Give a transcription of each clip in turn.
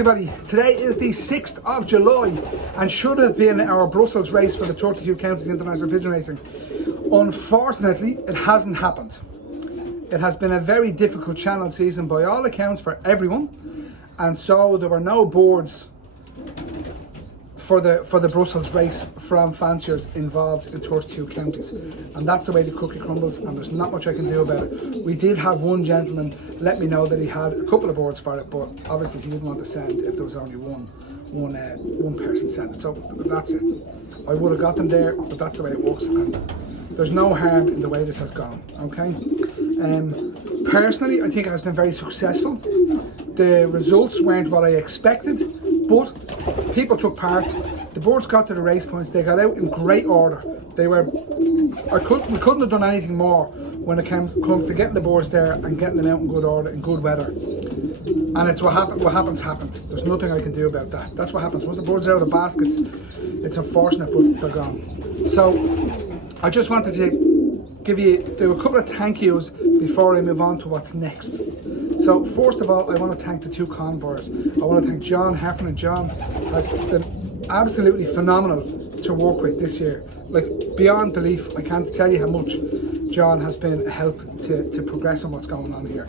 everybody, today is the 6th of July and should have been our Brussels race for the 32 Counties International Pigeon Racing. Unfortunately, it hasn't happened. It has been a very difficult channel season by all accounts for everyone, and so there were no boards for the Brussels race from fanciers involved in 32 counties, and that's the way the cookie crumbles, and there's not much I can do about it. We did have one gentleman let me know that he had a couple of boards for it, but obviously he didn't want to send if there was only one person sent it, so that's it. I would have got them there, but that's the way it works, and there's no harm in the way this has gone, okay? Personally, I think it has been very successful. The results weren't what I expected, but people took part. The boards got to the race points. They got out in great order. We couldn't have done anything more when it comes to getting the boards there and getting them out in good order, in good weather. And it's what happens happened. There's nothing I can do about that. That's what happens. Once the boards are out of the baskets, it's unfortunate, but they're gone. So I just wanted to do a couple of thank yous before I move on to what's next. So first of all, I want to thank the two convoys. I want to thank John Heffernan. John has been absolutely phenomenal to work with this year. Like, beyond belief. I can't tell you how much John has been a help to progress on what's going on here.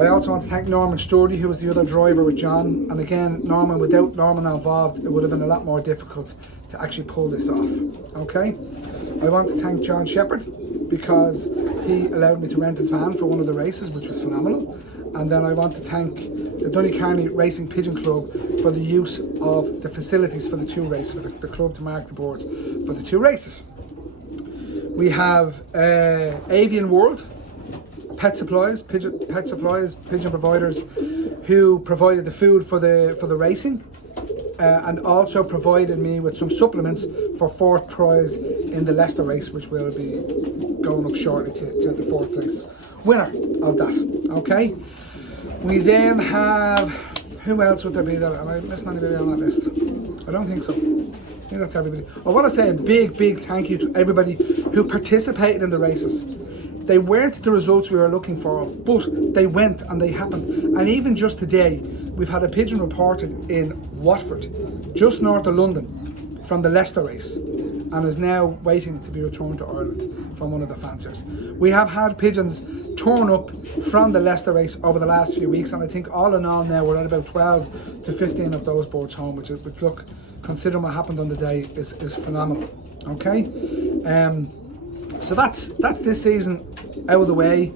I also want to thank Norman Sturdy, who was the other driver with John. And again, without Norman involved, it would have been a lot more difficult to actually pull this off. Okay? I want to thank John Shepherd, because he allowed me to rent his van for one of the races, which was phenomenal. And then I want to thank the Donecarney Racing Pigeon Club for the use of the facilities for the two races, for the club to mark the boards for the two races. We have Avian World, pigeon providers, who provided the food for the racing, and also provided me with some supplements for fourth prize in the Leicester race, which will be going up shortly to the fourth place winner of that. Okay, we then have, who else would there be there? Am I missing anybody on that list? I don't think so. I think that's everybody. I want to say a big thank you to everybody who participated in the races. They weren't the results we were looking for, but they went and they happened. And even just today, we've had a pigeon reported in Watford, just north of London, from the Leicester race, and is now waiting to be returned to Ireland from one of the fanciers. We have had pigeons turn up from the Leicester race over the last few weeks, and I think all in all now we're at about 12 to 15 of those boards home, which look, considering what happened on the day, is phenomenal. Okay, so that's this season out of the way,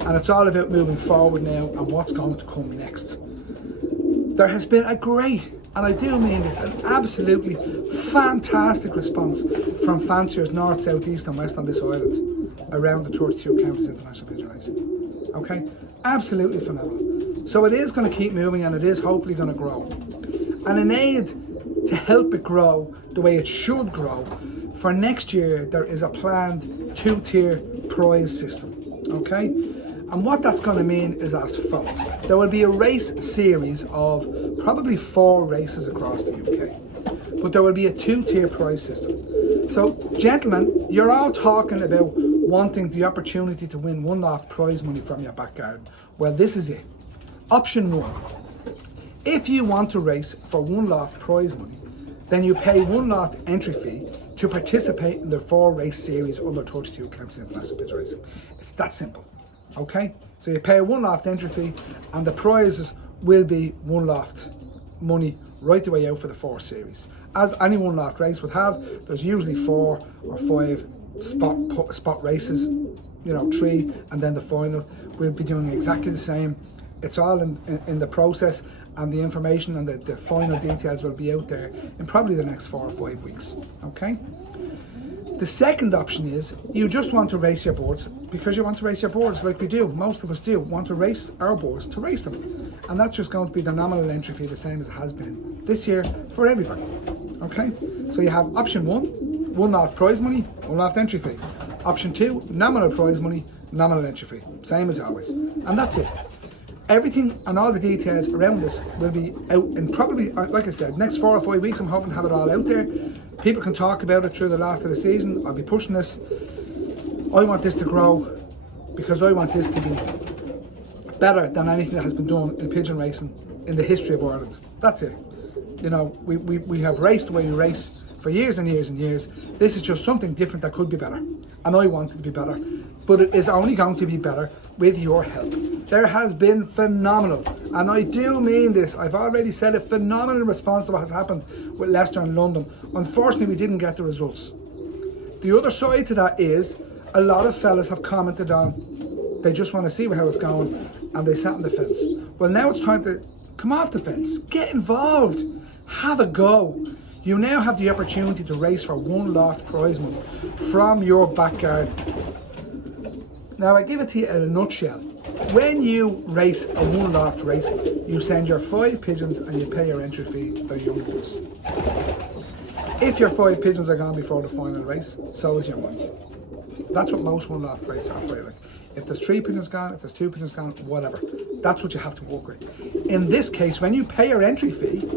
and it's all about moving forward now and what's going to come next. There has been a great, and I do mean this, an absolutely fantastic response from fanciers north, south, east and west on this island around the 32 Counties International Pigeon Racing. Okay, absolutely phenomenal. So it is going to keep moving, and it is hopefully going to grow. And in aid to help it grow the way it should grow, for next year there is a planned two-tier prize system. Okay, and what that's going to mean is as follows. There will be a race series of probably 4 races across the UK, but there will be a two-tier prize system. So gentlemen, you're all talking about wanting the opportunity to win one lot prize money from your back garden. Well, this is it. Option 1. If you want to race for one lot prize money, then you pay one lot entry fee to participate in the 4 race series under 32 Counties International Pigeon Racing. It's that simple. Okay, so you pay a one lot entry fee, and the prizes will be one lot money right the way out for the 4 series. As any one lot race would have, there's usually 4 or 5 spot races, 3, and then the final. We'll be doing exactly the same. It's all in the process, and the information and the final details will be out there in probably the next 4 or 5 weeks. Okay. The second option is you just want to race your boards because you want to race your boards like we do. Most of us do want to race our boards to race them. And that's just going to be the nominal entry fee, the same as it has been this year for everybody. Okay? So you have option 1, one lot prize money, one lot entry fee. Option 2, nominal prize money, nominal entry fee. Same as always. And that's it. Everything and all the details around this will be out in probably, like I said, next 4 or 5 weeks. I'm hoping to have it all out there. People can talk about it through the last of the season. I'll be pushing this. I want this to grow because I want this to be better than anything that has been done in pigeon racing in the history of Ireland. That's it. You know, we have raced the way we race for years and years and years. This is just something different that could be better. And I want it to be better. But it is only going to be better with your help. There has been phenomenal, and I do mean this, I've already said it, phenomenal response to what has happened with Leicester and London. Unfortunately, we didn't get the results. The other side to that is, a lot of fellas have commented on, they just want to see how it's going, and they sat on the fence. Well, now it's time to come off the fence, get involved, have a go. You now have the opportunity to race for one loft prize money from your backyard. Now, I give it to you in a nutshell. When you race a one loft race, you send your 5 pigeons and you pay your entry fee, they're young ones. If your 5 pigeons are gone before the final race, so is your money. That's what most one loft races operate like. If there's 3 pigeons gone, if there's 2 pigeons gone, whatever. That's what you have to work with. In this case, when you pay your entry fee,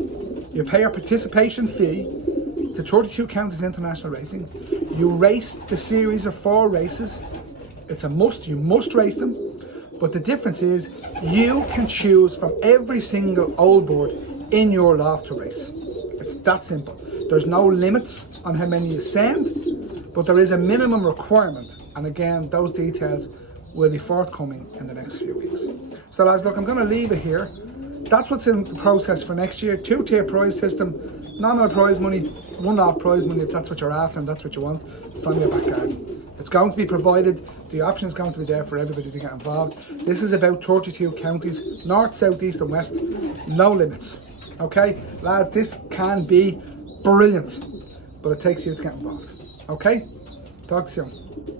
you pay your participation fee to 32 counties international racing, you race the series of 4 races. It's a must, you must race them, but the difference is you can choose from every single old board in your loft to race. It's that simple. There's no limits on how many you send, but there is a minimum requirement, and again, those details will be forthcoming in the next few weeks. So lads, look, I'm going to leave it here. That's what's in the process for next year. 2-tier prize system, nominal prize money, one-off prize money if that's what you're after and that's what you want from your backyard. It's going to be provided, the option is going to be there for everybody to get involved. This is about 32 counties, north, south, east and west, no limits. Okay, lads, this can be brilliant, but it takes you to get involved. Okay, talk to you soon.